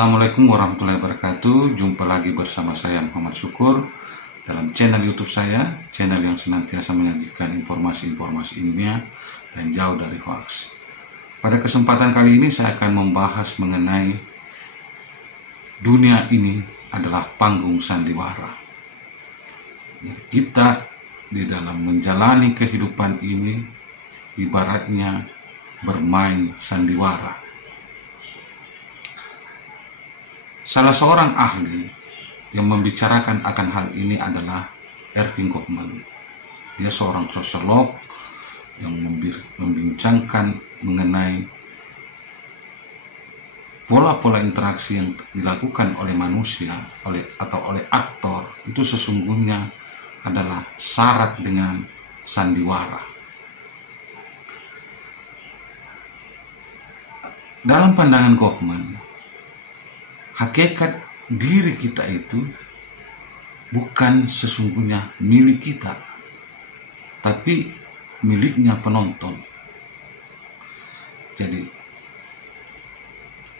Assalamualaikum warahmatullahi wabarakatuh. Jumpa lagi bersama saya Muhammad Syukur dalam channel YouTube saya, channel yang senantiasa menyajikan informasi-informasi ilmiah dan jauh dari hoax. Pada kesempatan kali ini saya akan membahas mengenai dunia ini adalah panggung sandiwara. Jadi kita di dalam menjalani kehidupan ini ibaratnya bermain sandiwara. Salah seorang ahli yang membicarakan akan hal ini adalah Erving Goffman. Dia seorang sosiolog yang membincangkan mengenai pola-pola interaksi yang dilakukan oleh manusia atau oleh aktor itu sesungguhnya adalah syarat dengan sandiwara. Dalam pandangan Goffman, hakikat diri kita itu bukan sesungguhnya milik kita, tapi miliknya penonton. Jadi,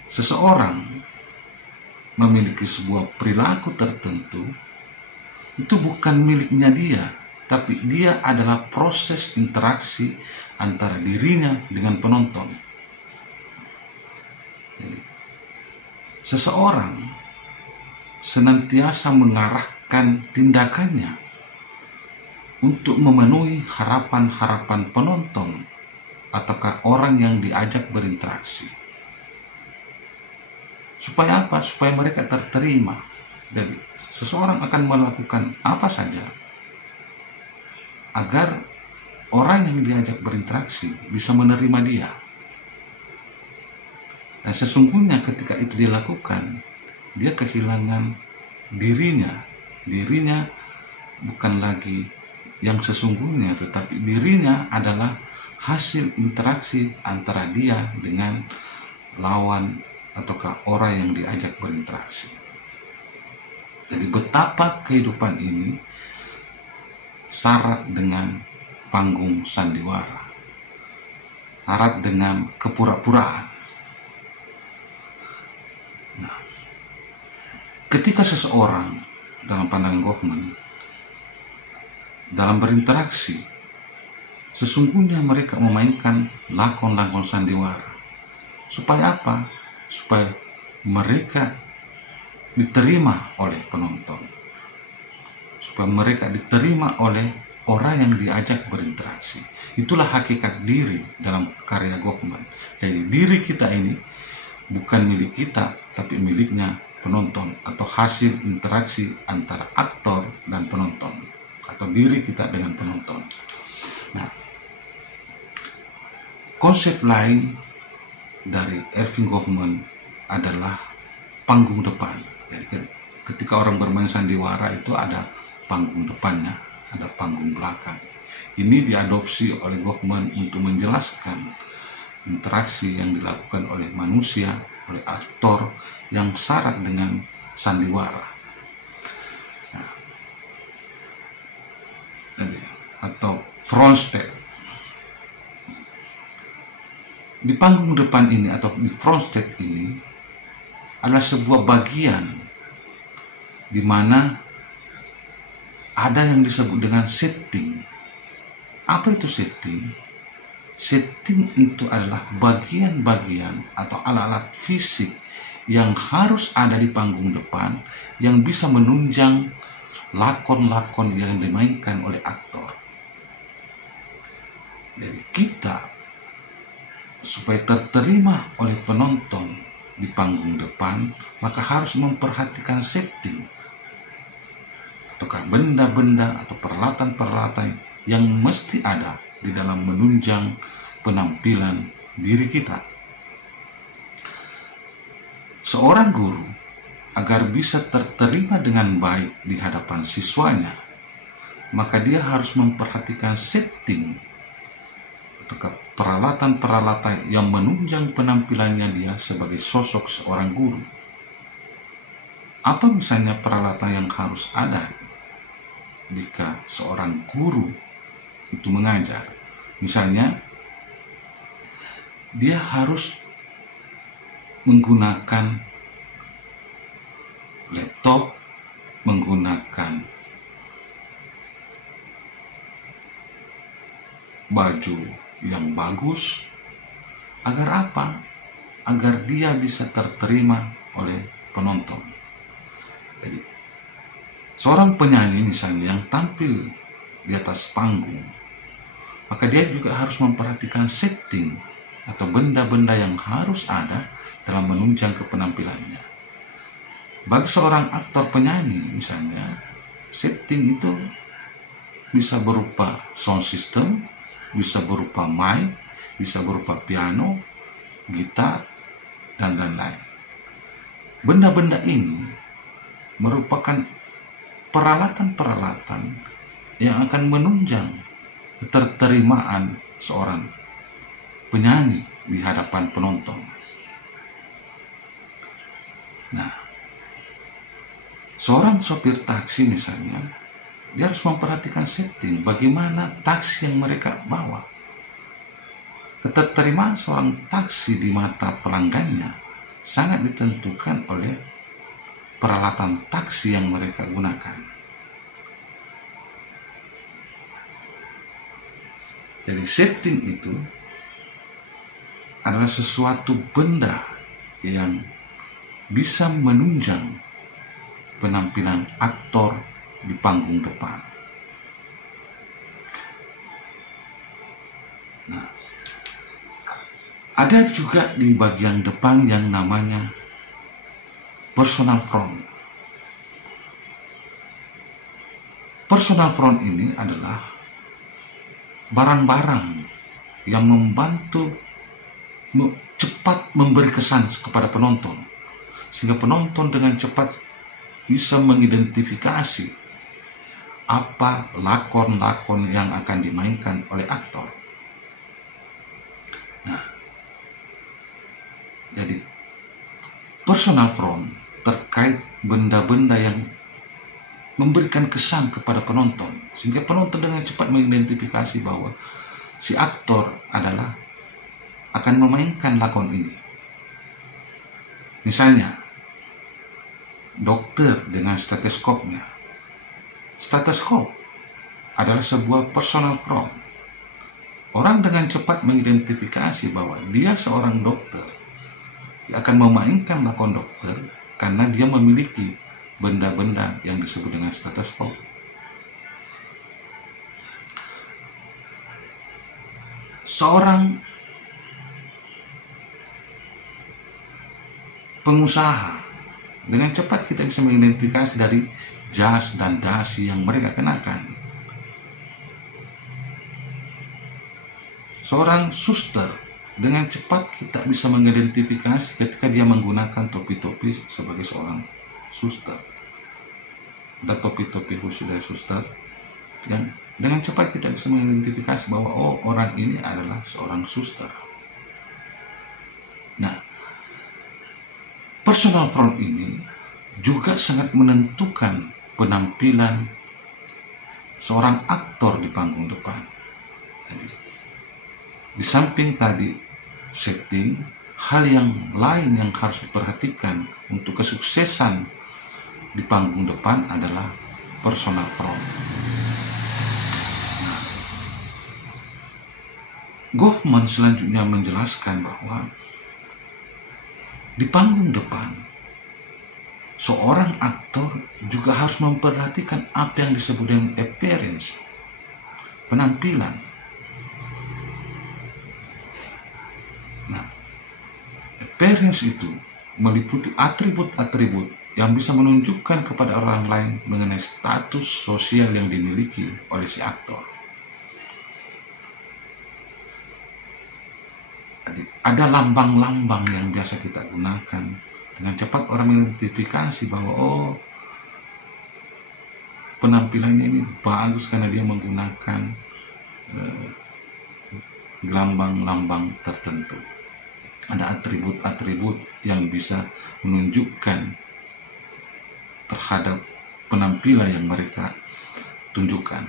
seseorang memiliki sebuah perilaku tertentu, itu bukan miliknya dia, tapi dia adalah proses interaksi antara dirinya dengan penonton. Jadi, seseorang senantiasa mengarahkan tindakannya untuk memenuhi harapan-harapan penonton ataukah orang yang diajak berinteraksi. Supaya apa? Supaya mereka terterima. Jadi seseorang akan melakukan apa saja agar orang yang diajak berinteraksi bisa menerima dia. Dan sesungguhnya ketika itu dilakukan, dia kehilangan dirinya. Dirinya bukan lagi yang sesungguhnya, tetapi dirinya adalah hasil interaksi antara dia dengan lawan ataukah orang yang diajak berinteraksi. Jadi betapa kehidupan ini syarat dengan panggung sandiwara, syarat dengan kepura-puraan. Ketika seseorang dalam pandangan Goffman dalam berinteraksi, sesungguhnya mereka memainkan lakon-lakon sandiwara. Supaya apa? Supaya mereka diterima oleh penonton. Supaya mereka diterima oleh orang yang diajak berinteraksi. Itulah hakikat diri dalam karya Goffman. Jadi diri kita ini bukan milik kita, tapi miliknya penonton atau hasil interaksi antara aktor dan penonton atau diri kita dengan penonton. Nah, konsep lain dari Erving Goffman adalah panggung depan. Jadi ketika orang bermain sandiwara itu ada panggung depannya, ada panggung belakang. Ini diadopsi oleh Goffman untuk menjelaskan interaksi yang dilakukan oleh manusia, oleh aktor yang syarat dengan sandiwara. Nah, atau front stage. Di panggung depan ini atau di front stage ini adalah sebuah bagian di mana ada yang disebut dengan setting. Apa itu setting? Setting itu adalah bagian-bagian atau alat-alat fisik yang harus ada di panggung depan yang bisa menunjang lakon-lakon yang dimainkan oleh aktor. Jadi kita supaya terterima oleh penonton di panggung depan, maka harus memperhatikan setting ataukah benda-benda atau peralatan-peralatan yang mesti ada di dalam menunjang penampilan diri kita. Seorang guru agar bisa terterima dengan baik di hadapan siswanya, maka dia harus memperhatikan setting atau peralatan-peralatan yang menunjang penampilannya dia sebagai sosok seorang guru. Apa misalnya peralatan yang harus ada jika seorang guru itu mengajar? Misalnya, dia harus menggunakan laptop, menggunakan baju yang bagus. Agar apa? Agar dia bisa terterima oleh penonton. Jadi, seorang penyanyi misalnya yang tampil di atas panggung, maka dia juga harus memperhatikan setting atau benda-benda yang harus ada dalam menunjang ke penampilannya. Bagi seorang aktor penyanyi misalnya, setting itu bisa berupa sound system, bisa berupa mic, bisa berupa piano, gitar, dan lain-lain. Benda-benda ini merupakan peralatan-peralatan yang akan menunjang keterterimaan seorang penyanyi di hadapan penonton. Nah, seorang sopir taksi misalnya, dia harus memperhatikan setting bagaimana taksi yang mereka bawa. Keterterimaan seorang taksi di mata pelanggannya sangat ditentukan oleh peralatan taksi yang mereka gunakan. Jadi setting itu adalah sesuatu benda yang bisa menunjang penampilan aktor di panggung depan. Nah, ada juga di bagian depan yang namanya personal front. Personal front ini adalah barang-barang yang membantu cepat memberi kesan kepada penonton, sehingga penonton dengan cepat bisa mengidentifikasi apa lakon-lakon yang akan dimainkan oleh aktor. Nah, jadi personal front terkait benda-benda yang memberikan kesan kepada penonton, sehingga penonton dengan cepat mengidentifikasi bahwa si aktor adalah akan memainkan lakon ini. Misalnya, dokter dengan stetoskopnya. Stetoskop adalah sebuah personal front. Orang dengan cepat mengidentifikasi bahwa dia seorang dokter, dia akan memainkan lakon dokter karena dia memiliki benda-benda yang disebut dengan stetoskop. Seorang pengusaha, dengan cepat kita bisa mengidentifikasi dari jas dan dasi yang mereka kenakan. Seorang suster, dengan cepat kita bisa mengidentifikasi ketika dia menggunakan topi-topi sebagai seorang suster. Ada topi-topi khusus dari suster yang dengan cepat kita bisa mengidentifikasi bahwa oh, orang ini adalah seorang suster. Nah, personal front ini juga sangat menentukan penampilan seorang aktor di panggung depan. Jadi, di samping tadi setting, hal yang lain yang harus diperhatikan untuk kesuksesan di panggung depan adalah personal front. Nah, Goffman selanjutnya menjelaskan bahwa di panggung depan, seorang aktor juga harus memperhatikan apa yang disebut dengan appearance, penampilan. Nah, appearance itu meliputi atribut-atribut yang bisa menunjukkan kepada orang lain mengenai status sosial yang dimiliki oleh si aktor. Jadi, ada lambang-lambang yang biasa kita gunakan. Dengan cepat orang mengidentifikasi bahwa oh, penampilannya ini bagus karena dia menggunakan lambang-lambang tertentu. Ada atribut-atribut yang bisa menunjukkan terhadap penampilan yang mereka tunjukkan.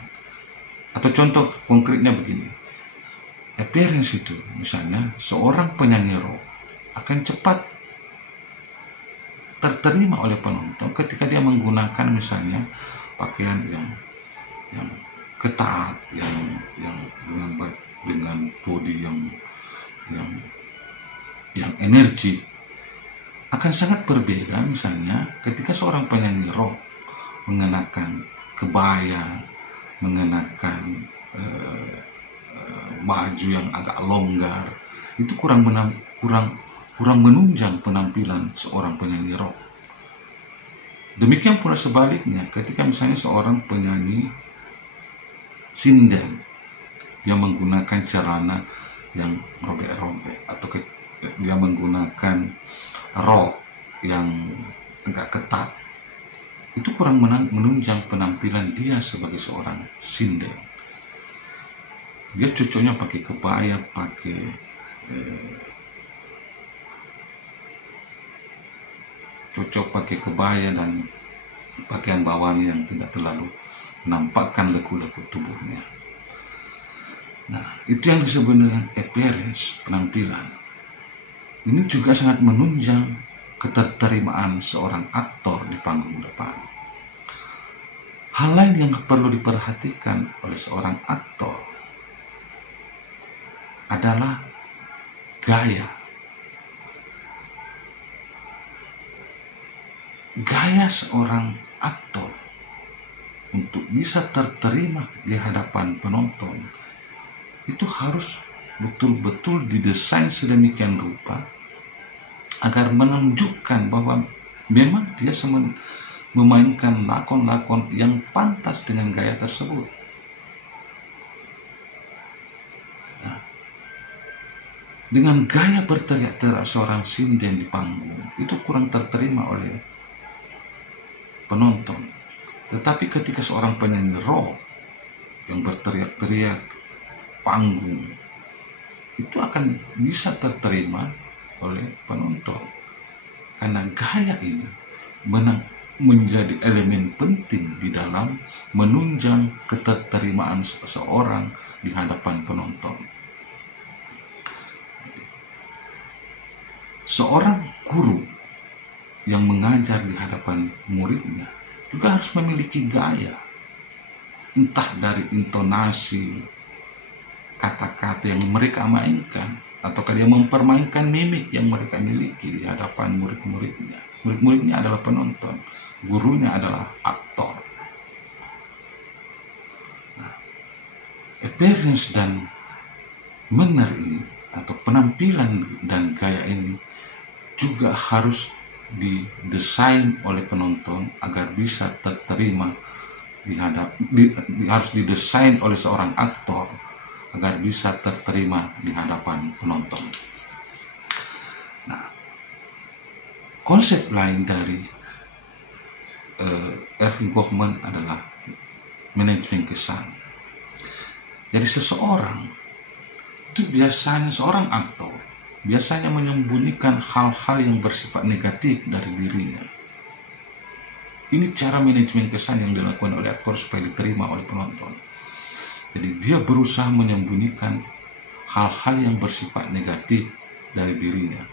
Atau contoh konkretnya begini, appearance itu misalnya seorang penyanyi rock akan cepat terterima oleh penonton ketika dia menggunakan misalnya pakaian yang ketat, yang dengan body yang energi. Akan sangat berbeda misalnya ketika seorang penyanyi rock mengenakan kebaya, mengenakan baju yang agak longgar, itu kurang menunjang penampilan seorang penyanyi rock. Demikian pula sebaliknya ketika misalnya seorang penyanyi sinden, dia menggunakan celana yang robek-robek, atau dia menggunakan rok yang agak ketat, itu kurang menunjang penampilan dia sebagai seorang sinden. Dia cocoknya pakai kebaya, pakai kebaya dan pakaian bawahnya yang tidak terlalu menampakkan leku-leku tubuhnya. Nah, itu yang disebut dengan appearance, penampilan. Ini juga sangat menunjang keterterimaan seorang aktor di panggung depan. Hal lain yang perlu diperhatikan oleh seorang aktor adalah gaya. Gaya seorang aktor untuk bisa terterima di hadapan penonton itu harus betul-betul didesain sedemikian rupa agar menunjukkan bahwa memang dia memainkan lakon-lakon yang pantas dengan gaya tersebut. Nah, dengan gaya berteriak-teriak seorang sinden di panggung itu kurang terterima oleh penonton. Tetapi ketika seorang penyanyi rock yang berteriak-teriak panggung, itu akan bisa terterima oleh penonton, karena gaya ini menjadi elemen penting di dalam menunjang keterterimaan seseorang di hadapan penonton. Seorang guru yang mengajar di hadapan muridnya juga harus memiliki gaya, entah dari intonasi, kata-kata yang mereka mainkan, ataukah dia mempermainkan mimik yang mereka miliki di hadapan murid-muridnya. Murid-muridnya adalah penonton, gurunya adalah aktor. Nah, appearance dan manner ini, atau penampilan dan gaya ini juga harus didesain oleh penonton agar bisa terterima harus didesain oleh seorang aktor agar bisa terterima di hadapan penonton. Nah, konsep lain dari Erving Goffman adalah manajemen kesan. Jadi seseorang itu seorang aktor biasanya menyembunyikan hal-hal yang bersifat negatif dari dirinya. Ini cara manajemen kesan yang dilakukan oleh aktor supaya diterima oleh penonton. Jadi dia berusaha menyembunyikan hal-hal yang bersifat negatif dari dirinya.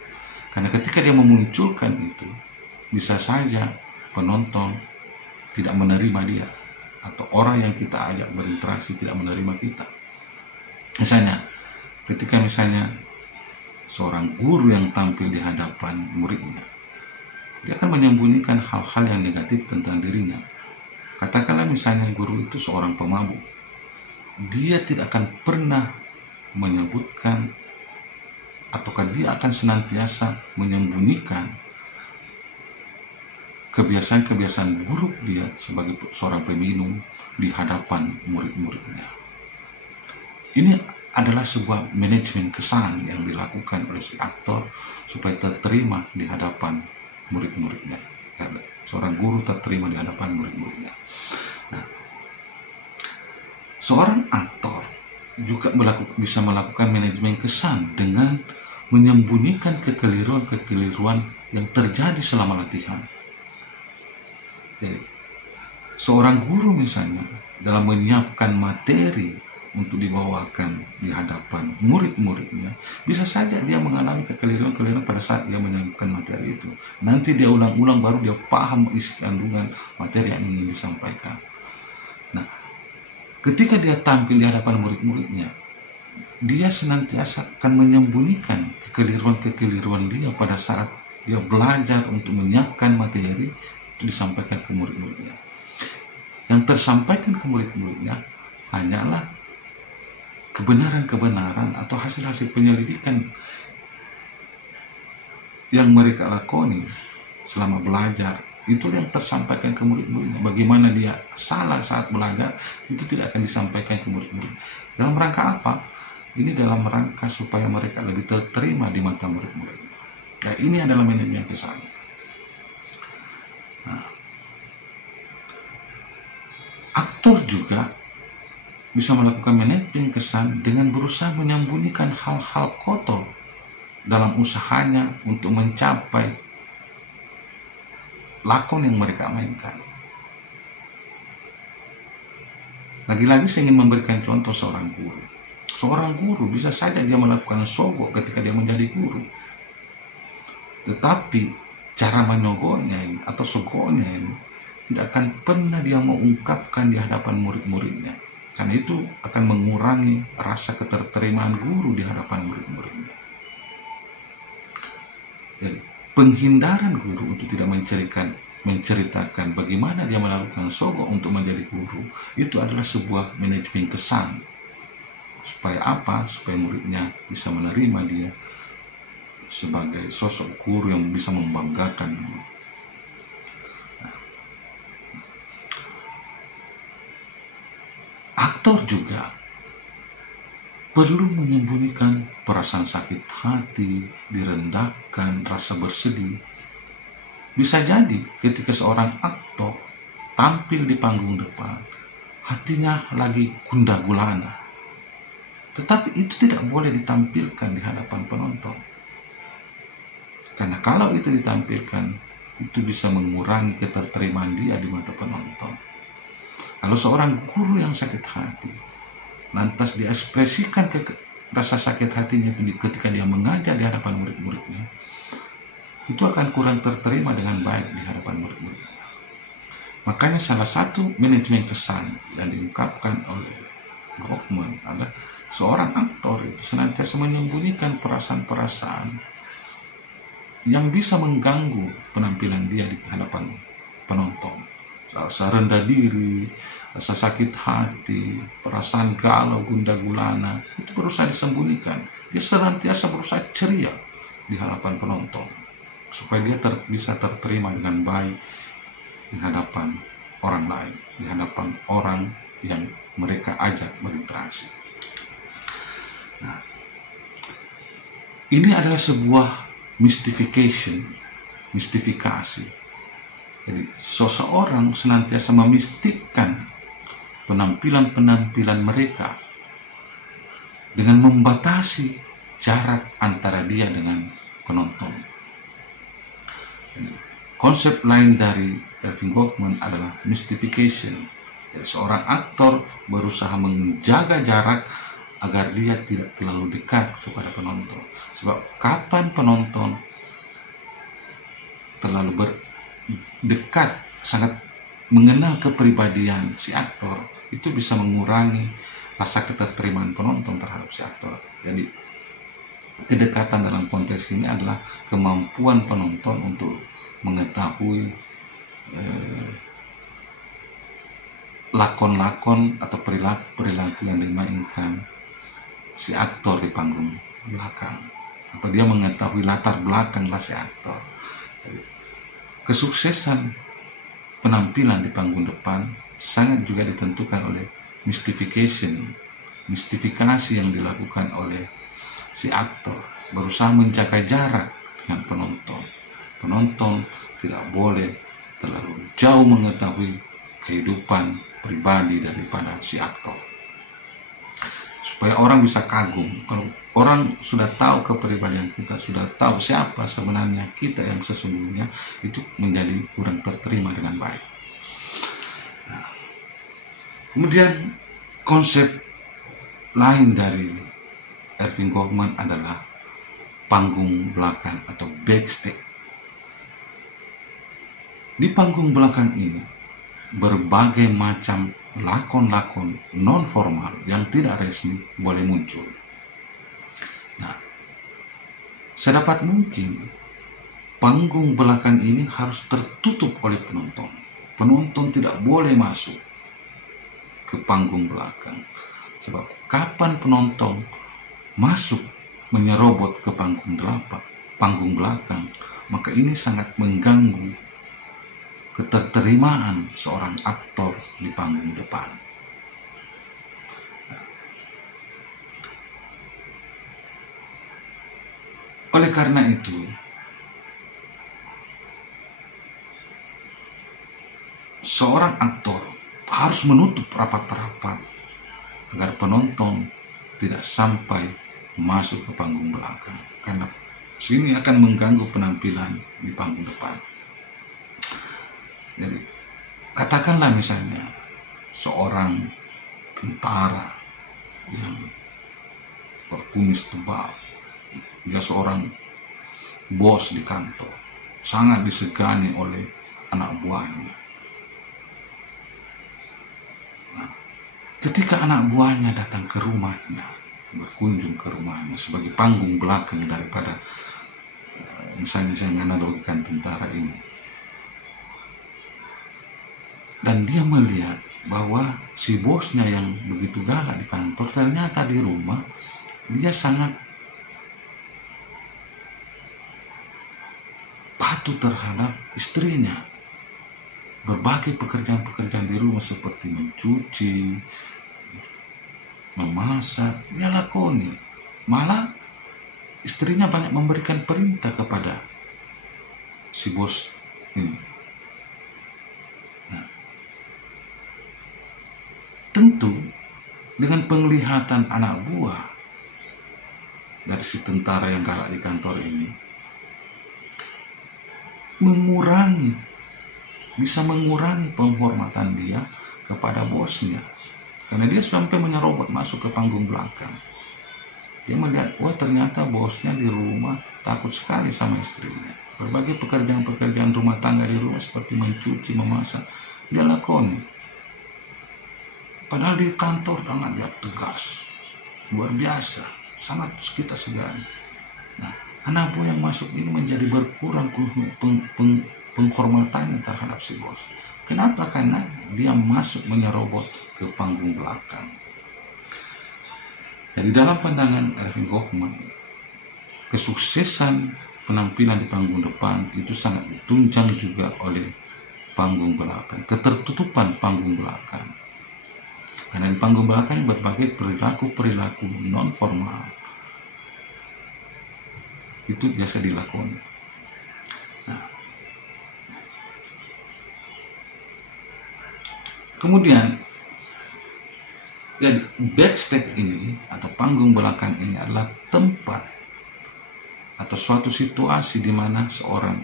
Karena ketika dia memunculkan itu, bisa saja penonton tidak menerima dia, atau orang yang kita ajak berinteraksi tidak menerima kita. Misalnya, ketika seorang guru yang tampil di hadapan muridnya, dia akan menyembunyikan hal-hal yang negatif tentang dirinya. Katakanlah misalnya guru itu seorang pemabuk. Dia tidak akan pernah menyebutkan, ataukah dia akan senantiasa menyembunyikan kebiasaan-kebiasaan buruk dia sebagai seorang peminum di hadapan murid-muridnya. Ini adalah sebuah manajemen kesan yang dilakukan oleh si aktor supaya terterima di hadapan murid-muridnya. Seorang guru terterima di hadapan murid-muridnya. Nah, seorang aktor juga bisa melakukan manajemen kesan dengan menyembunyikan kekeliruan-kekeliruan yang terjadi selama latihan. Jadi, seorang guru misalnya dalam menyiapkan materi untuk dibawakan di hadapan murid-muridnya, bisa saja dia mengalami kekeliruan-kekeliruan pada saat dia menyampaikan materi itu. Nanti dia ulang-ulang baru dia paham isi kandungan materi yang ingin disampaikan. Nah, ketika dia tampil di hadapan murid-muridnya, dia senantiasa akan menyembunyikan kekeliruan-kekeliruan dia pada saat dia belajar untuk menyiapkan materi itu disampaikan ke murid-muridnya. Yang tersampaikan ke murid-muridnya hanyalah kebenaran-kebenaran atau hasil-hasil penyelidikan yang mereka lakoni selama belajar. Itu yang tersampaikan ke murid-muridnya. Bagaimana dia salah saat belajar, itu tidak akan disampaikan ke murid-murid. Dalam rangka apa? Ini dalam rangka supaya mereka lebih terterima di mata murid-murid. Ya, ini adalah manajemen kesan. Nah, aktor juga bisa melakukan manajemen kesan dengan berusaha menyembunyikan hal-hal kotor dalam usahanya untuk mencapai lakon yang mereka mainkan. Lagi-lagi saya ingin memberikan contoh seorang guru. Seorang guru bisa saja dia melakukan sogok ketika dia menjadi guru. Tetapi cara menyogoknya ini atau sogoknya ini tidak akan pernah dia mau ungkapkan di hadapan murid-muridnya. Karena itu akan mengurangi rasa keterterimaan guru di hadapan murid-muridnya. Jadi penghindaran guru untuk tidak menceritakan bagaimana dia melakukan sogok untuk menjadi guru, itu adalah sebuah manajemen kesan. Supaya apa? Supaya muridnya bisa menerima dia sebagai sosok guru yang bisa membanggakan. Aktor juga perlu menyembunyikan perasaan sakit hati, direndahkan, rasa bersedih. Bisa jadi ketika seorang aktor tampil di panggung depan, hatinya lagi gundah gulana. Tetapi itu tidak boleh ditampilkan di hadapan penonton. Karena kalau itu ditampilkan, itu bisa mengurangi keterterimaan dia di mata penonton. Kalau seorang guru yang sakit hati, lantas diekspresikan rasa sakit hatinya itu ketika dia mengajar di hadapan murid-muridnya, itu akan kurang terterima dengan baik di hadapan murid-muridnya. Makanya salah satu manajemen kesan yang diungkapkan oleh Goffman adalah seorang aktor itu senantiasa menyembunyikan perasaan-perasaan yang bisa mengganggu penampilan dia di hadapan penonton. Rasa rendah diri, rasa sakit hati, perasaan galau, gundah gulana, itu berusaha disembunyikan. Dia senantiasa berusaha ceria di hadapan penonton, supaya dia bisa terterima dengan baik di hadapan orang lain, di hadapan orang yang mereka ajak berinteraksi. Nah, ini adalah sebuah mistifikasi. Jadi seseorang senantiasa memistikkan penampilan-penampilan mereka dengan membatasi jarak antara dia dengan penonton. Jadi, konsep lain dari Erving Goffman adalah mystification. Jadi, seorang aktor berusaha menjaga jarak agar dia tidak terlalu dekat kepada penonton. Sebab kapan penonton terlalu dekat, sangat mengenal kepribadian si aktor, itu bisa mengurangi rasa keterterimaan penonton terhadap si aktor. Jadi kedekatan dalam konteks ini adalah kemampuan penonton untuk mengetahui lakon-lakon atau perilaku yang dimainkan si aktor di panggung belakang, atau dia mengetahui latar belakang si aktor. Kesuksesan penampilan di panggung depan sangat juga ditentukan oleh mistifikasi yang dilakukan oleh si aktor, berusaha menjaga jarak dengan penonton. Penonton tidak boleh terlalu jauh mengetahui kehidupan pribadi daripada si aktor, supaya orang bisa kagum. Kalau orang sudah tahu kepribadian kita, sudah tahu siapa sebenarnya kita yang sesungguhnya, itu menjadi kurang terterima dengan baik. Nah, kemudian konsep lain dari Erving Goffman adalah panggung belakang atau backstage. Di panggung belakang ini berbagai macam lakon-lakon non formal yang tidak resmi boleh muncul. Nah, sedapat mungkin panggung belakang ini harus tertutup oleh penonton. Penonton tidak boleh masuk ke panggung belakang. Sebab kapan penonton masuk menyerobot ke panggung belakang, maka ini sangat mengganggu keterterimaan seorang aktor di panggung depan. Oleh karena itu, seorang aktor harus menutup rapat-rapat agar penonton tidak sampai masuk ke panggung belakang, karena sini akan mengganggu penampilan di panggung depan. Jadi katakanlah misalnya seorang tentara yang berkumis tebal, dia seorang bos di kantor, sangat disegani oleh anak buahnya. Nah, ketika anak buahnya datang ke rumahnya, berkunjung ke rumahnya sebagai panggung belakang daripada misalnya saya menganalogikan tentara ini, dan dia melihat bahwa si bosnya yang begitu galak di kantor ternyata di rumah dia sangat patuh terhadap istrinya. Berbagai pekerjaan-pekerjaan di rumah seperti mencuci, memasak, dia lakoni. Malah istrinya banyak memberikan perintah kepada si bos ini. Nah, tentu dengan penglihatan anak buah dari si tentara yang galak di kantor ini bisa mengurangi penghormatan dia kepada bosnya, karena dia sampai menyerobot masuk ke panggung belakang. Dia melihat, wah ternyata bosnya di rumah takut sekali sama istrinya. Berbagai pekerjaan-pekerjaan rumah tangga di rumah seperti mencuci, memasak, dia lakoni. Padahal di kantor sangat dia tegas, luar biasa, sangat kita segani. Nah, anak buah yang masuk ini menjadi berkurang penghormatannya terhadap si bos. Kenapa? Karena dia masuk menyerobot ke panggung belakang. Jadi dalam pandangan Erving Goffman, kesuksesan penampilan di panggung depan itu sangat ditunjang juga oleh panggung belakang, ketertutupan panggung belakang. Karena di panggung belakang berbagai perilaku-perilaku non formal itu biasa dilakoni. Nah, kemudian jadi backstage ini atau panggung belakang ini adalah tempat atau suatu situasi di mana seorang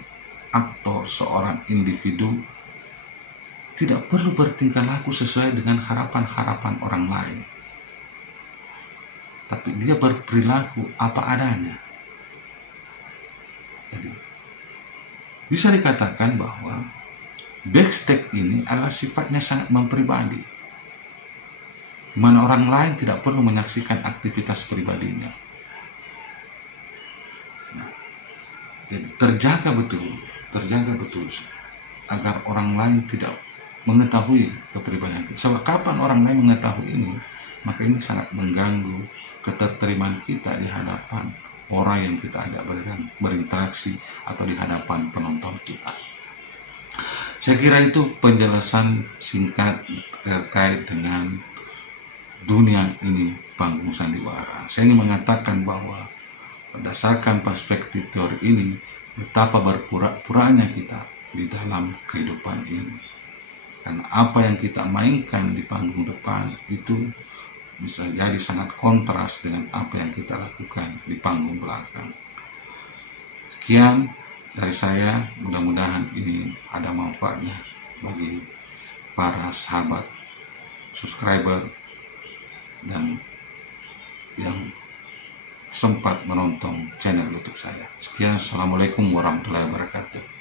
aktor, seorang individu tidak perlu bertingkah laku sesuai dengan harapan-harapan orang lain, tapi dia berperilaku apa adanya. Jadi, bisa dikatakan bahwa backstage ini adalah sifatnya sangat mempribadi, di mana orang lain tidak perlu menyaksikan aktivitas pribadinya. Nah, jadi terjaga betul agar orang lain tidak mengetahui kepribadian kita. Sebab kapan orang lain mengetahui ini, maka ini sangat mengganggu keterterimaan kita di hadapan orang yang kita ajak berinteraksi atau di hadapan penonton kita. Saya kira itu penjelasan singkat terkait dengan dunia ini panggung sandiwara. Saya ingin mengatakan bahwa berdasarkan perspektif teori ini, betapa berpura-puranya kita di dalam kehidupan ini. Karena apa yang kita mainkan di panggung depan itu bisa jadi sangat kontras dengan apa yang kita lakukan di panggung belakang. Sekian dari saya, mudah-mudahan ini ada manfaatnya bagi para sahabat, subscriber, dan yang sempat menonton channel YouTube saya. Sekian, assalamualaikum warahmatullahi wabarakatuh.